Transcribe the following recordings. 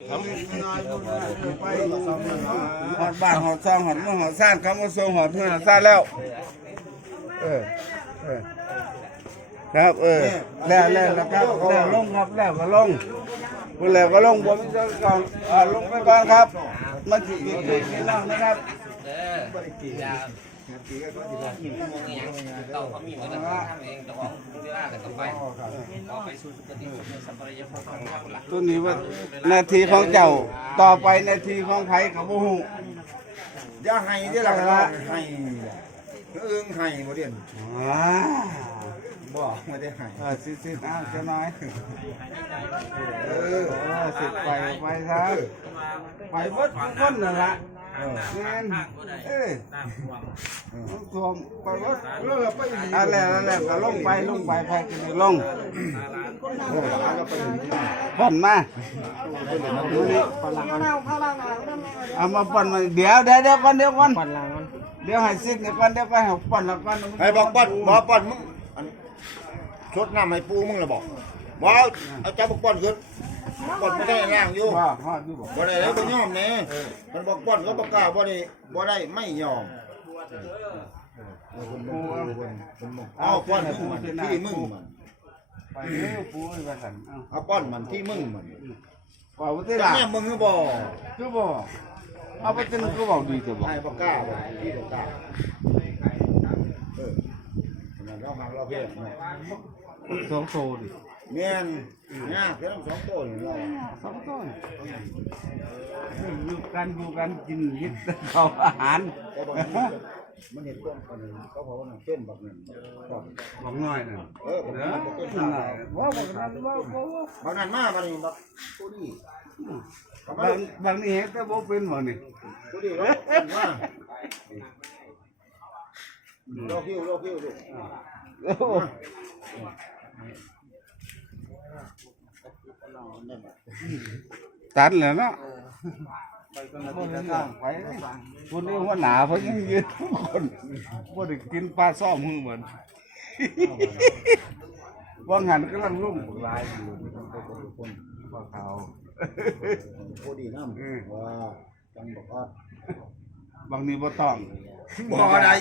หอดบ้านหอดซองหอดเมืองหอดซ่านเขามาส่งหอดเมืองหอดซ่านแล้ว เออเออครับเออแล้วแล้วแล้วครับแล้วลงครับแล้วก็ลงพูดแล้วก็ลงผมจะก่อนอ่าลงไปก่อนครับมาขี่กินกินน้ำนะครับ เต่าเขามีเหมือนกันทำเองแต่ของเวลาแต่ก็ไปก็ไปสู่สุคติสัมปรายภพของเราละตัวนี้ว่านาทีของเจ้าต่อไปนาทีของไผกับบุหูอย่าให้เด้อล่ะครับให้เอื้องให้บ่เดียน ว้าบ่ไม่ได้ให้เออสิสิอ้าวจะน้อยเอเอออสิไปไปซะไปเบิดทุกคนนั่นละเออแม่นเอ้ยทวมไปเบิดแล้วเราไปอีกอะไรอะไรก็ลงไปลงไปไปจะได้ลงเออแล้วไปอีกผ่อนมาดูนี่เอามาผ่อนมาเดี๋ยวเดี๋ยวเดี๋ยวก่อนเดี๋ยวก่อนเดี๋ยวให้ซิกเดี๋ยวก่อนเดี๋ยวก่อนให้ผ่อนแล้วก่อนให้บอกป้อนบอกป้อนมึงอันช ดน้ำให้ปูมึงละบอกบ่เอาเอาจับบอกป้อนขึ้นป้อนไม่ได้ล่างอยู่ว่าฮอดอยู่บ่บ่ได้แล้วบ่ยอมแน่มันบอกป้อนก็บ่กล้าบ่ได้บ่ได้ไม่ยอมเอาป้อนมึงมันที่มึงมันไปเร็วปูไปว่าซั่นเอาเอาป้อนมันที่มึงมันว่าบ่ได้แต่ล่ะแม่มึงก็บ่คือบ่เอาไปจนคือเว้าดีแต่บ่ให้บ่กล้าบ่ที่บ่กล้าเออเราหาเราเพียง สองโตดิแม่นยากแค่ต้องสองตัวนี่เราสองโตนี่อยู่กันอยู่กันกินยึดเขาอาหารแต่บางทีมันเห็นต้นคนนึงเขาบอกว่ามันเป็นแบบนึงของน้อยน่ะเออเด้อต้นน่ะว่าบ่ทันว่าบ่ว่าบางนั้นมาบางนี้บักตัวนี้เขามาบางบางนี่เฮ็ดแต่บ่เป็นบ่นี่ตัวนี้เรามาโลคิวโลคิวลูกโอ้ ตัดแล้วเนาะไปคนละทิศละทางไปคนนี้หัวหนาเพราะยังยืนทุกคนบ่ได้กินปลาซ่อมมือเหมือนว่างานกำลังลุ่มลายอยู่คนปลาขาวโคดีน้ำว้าจังบอกว่าบางนี้บ่ต้องบ่ได้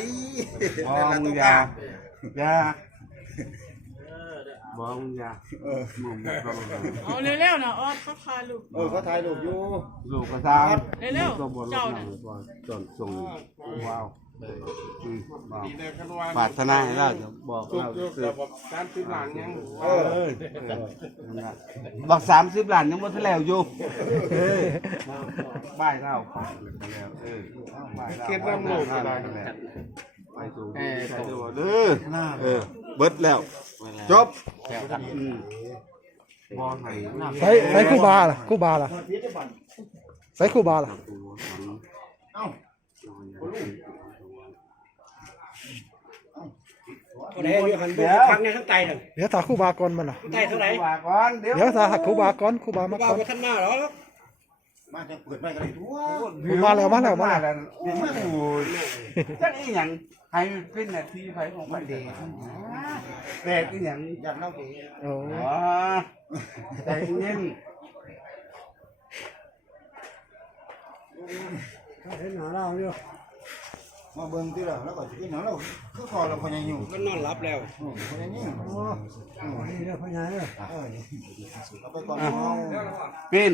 บ่มึงอยาอยา บ่มึงอยาเออมึงบ่ต้องเอาเร็วๆนะออดเขาคาลูก เออเขาถ่ายรูปอยู่ลูกกระซามเร็วๆก็บ่ลดเจ้าน้น่ะำบ่จนส่งว้าวอืมว้าวปรารถนาให้เราจะบอกเราสืบสามสิบหลังยังเออเอ้ยบอกสามสิบล้านยังบ่ทันแล้วอยู่เอ้ยบ้ายเท่าไปแล้วเออบ้ายเท่าเก็บน้ำโลกก็ได้แล้วไปสู่ใช่ตัวเด้อเออเบิดแล้ว จบอืมบอลไหนน้ำใส่ใส่คู่บาล่ะคู่บาล่ะใส่คู่บาล่ะเอ้าคนไหนอยู่หันบุกทางในข้างใต้น่ะเดี๋ยวถ้าคู่บาก่อนมันล่ะใต้เท่าไหร่ว่าก่อนเดี๋ยวเดี๋ยวถ้าหักคู่บาก่อนคู่บามาว่าก่อนว่าท่านมาหรอ มาจะเปิดไม่กันเลยทั่วมาแล้วมาแล้วมาแล้วนี่มันโอ้ยจักอีหยังให้มันเป็นหน้าที่ไผของมันเองแต่อีหยังอยากเล่าดีโอ้อ๋อใจเย็นมาเบิ่งที่ละแล้วก็สิกินหนังเราคือคอเราพยายามก็นอนรับแล้วพยายามนี่เด้อพ่อใหญ่เด้อเออเอาไปก่อนปิ้น